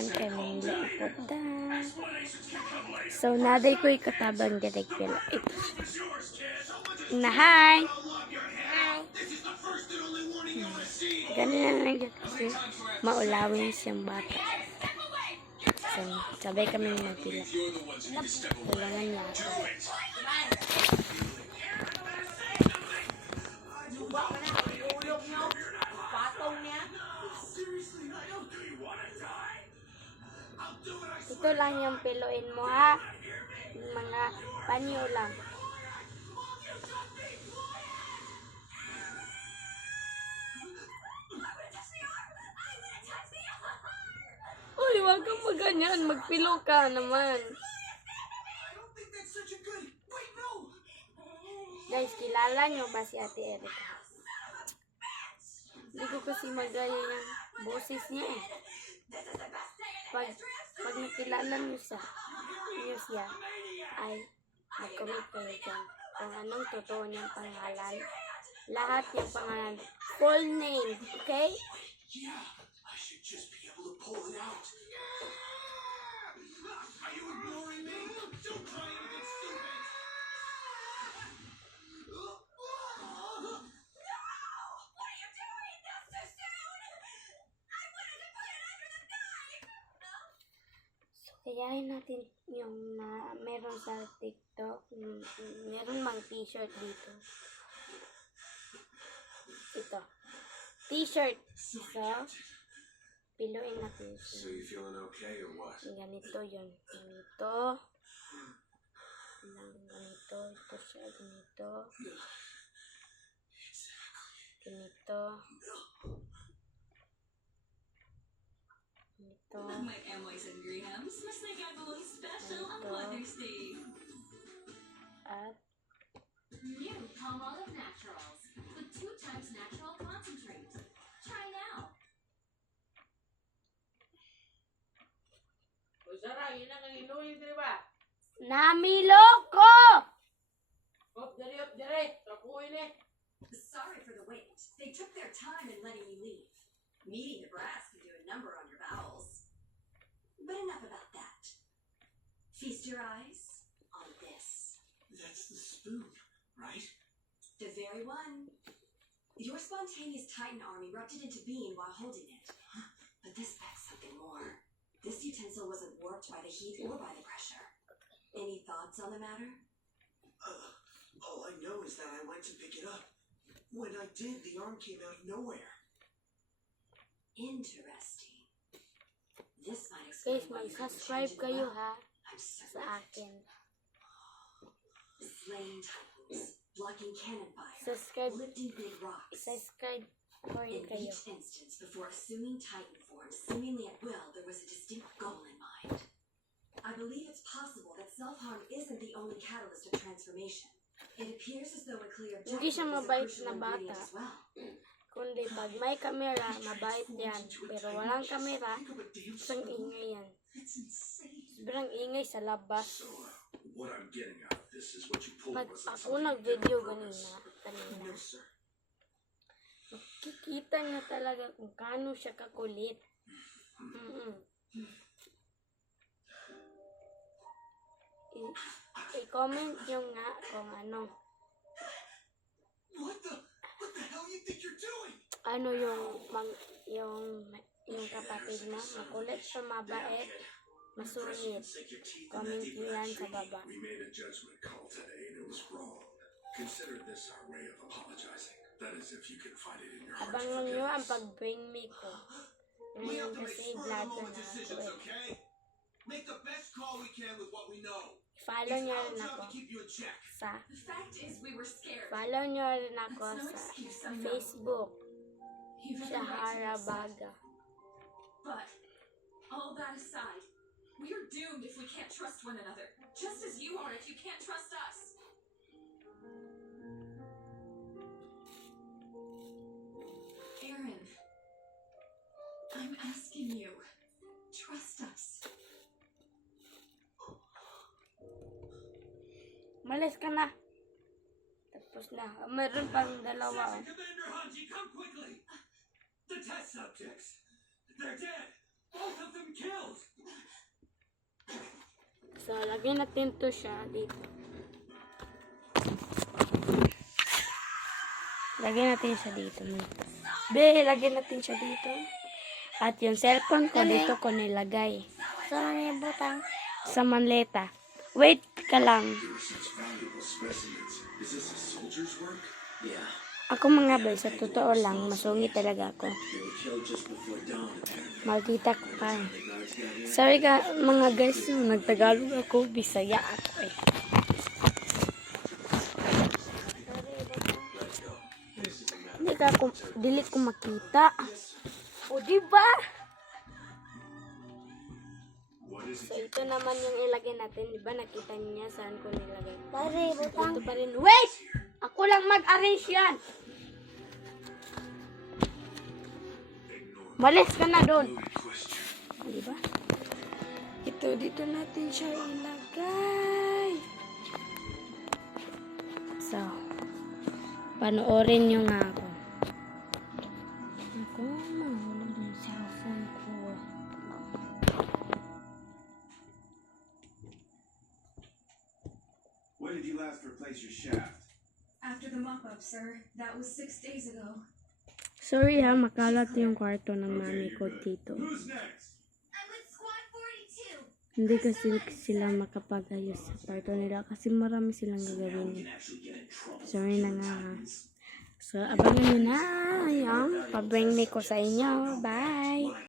naman kaming laputa. So, naday ko katabang direk pila. Ito siya. Na, hi! Ganun na lang kasi maulawin siyang bata. So, sabay kami magpila. Kailangan niya ako. Ito lang yung piluin mo, ha? Mga panyo lang. Uy, wag kang maganyan. Magpilo ka naman. Guys, kilala nyo ba si Ate Erica? Hindi ko kasi magaya yung boses niya eh. Pag nakilala nyo siya, ay mag-comment kayo dyan kung anong totoo niyang pangalan. Lahat yung pangalan. Full name, okay? Yeah, I should just be able to pull it out. Are you ignoring me? Don't try anything stupid. No! What are you doing? Not so soon! I wanted to put it under the knife! So, kayahin natin yung meron sa TikTok. Meron mang t-shirt dito. Ito. T-shirt. So, piluin natin siya. So you feeling okay or what? Ganito yun. Ganito. Ganito. Ito siya. Ganito. Ganito. Ganito. My Emily's and Grahams must think I'm a special on Mother's Day. At New Palmolive Naturals with 2 times natural concentrate. Try now. Sarah, yun ang inuhin, di ba? Namiloko! Up, dali. Tapuin eh. Sorry for the wait. They took their time in letting me leave. Meeting the brass can do a number on your bowels. But enough about that. Feast your eyes on this. That's the spoon, right? The very one. Your spontaneous Titan arm erupted into being while holding it. But this backs something more. This utensil wasn't warped by the heat or by the pressure. Any thoughts on the matter? All I know is that I went to pick it up. When I did, the arm came out of nowhere. Interesting. This might guys, explain why you couldn't mag-subscribe change in the kayo well. ha I'm certain sa of it. akin. Slaying titans, blocking cannon fire, Subscribe. lifting big rocks. Subscribe po rin In kayo. each instance, before assuming Titan form, seemingly at will, there was a distinct goal in mind. I believe it's possible that self-harm isn't the only catalyst of transformation. It appears as though a clear Hindi siya objective is a mabait crucial na ingredient bata. as well. Kundi pag may kamera, mabait yan. Pero walang kamera, Think of a damn isang spoon. ingay yan. It's insane. Sobrang ingay sa labas. So, what I'm getting out of this is what you pulled Pag wasn't ako something you did nag-video on purpose. kanina, No, sir. makikita niya talaga kung kano siya kakulit. I-comment nyo nga kung ano What the hell you think you're doing? ano yung kapatid mo, makulit sa mabait, masungit. Comment nyo yan sa baba. We made a judgment call today and it was wrong. Consider this our way of apologizing. That is, if you can find it in your heart to Abangan nyo ang forgive us. pag-bring me ko. We Ngayon have to make kasi spur of the vlogger moment na decisions, ako eh. okay? Make the best call we can with what we know. Follow It's nyo our rin job ako to keep you in check. sa The fact is, we were scared. follow nyo rin ako That's no sa excuse, I know. Facebook, You have the right to Shahara be upset. Baga. But, all that aside, we are doomed if we can't trust one another. Just as you are if you can't trust us. Aaron, I'm asking you, trust us. Malis ka na. Tapos na. Meron pang dalawa. Assassin Commander Hanji, come quickly! The test subjects! They're dead! Both of them killed! So, lagyan natin to siya dito. Lagyan natin siya dito. Lagyan natin siya dito. At yung cellphone ko dito ko nilagay. Saan niya butang? Sa manleta. Wait ka lang. There are such valuable specimens. Is this a soldier's work? Yeah. Ako mga boy, sa totoo lang, masungit talaga ako. They were killed just before dawn, apparently. Makita ko pa. The guards got here. Sorry ka, mga guys, nagtagalog ako, Bisaya ako eh. Dili ko makita. O, diba? What is So, it? ito naman yung ilagay natin. Diba, nakita niya saan ko nilagay. Pare, butang. Ito pa rin. Wait! Ako lang mag-arrange yan. Ignore Malis ka na doon. loaded question. Diba? Ito, dito natin siya ilagay. So, panoorin nyo nga ako. Ako, mahulog yung cellphone ko. When did you last replace your shaft? After the mop-up, sir. That was 6 days ago. Sorry ha, makalat yung kwarto ng mami ko dito. Who's next? I'm with Squad 42. Hindi kasi sila makapag-ayos sa kwarto nila kasi marami silang gagawin. Sorry na nga ha. So, abangan nyo na yung pabring ko sa inyo. Bye!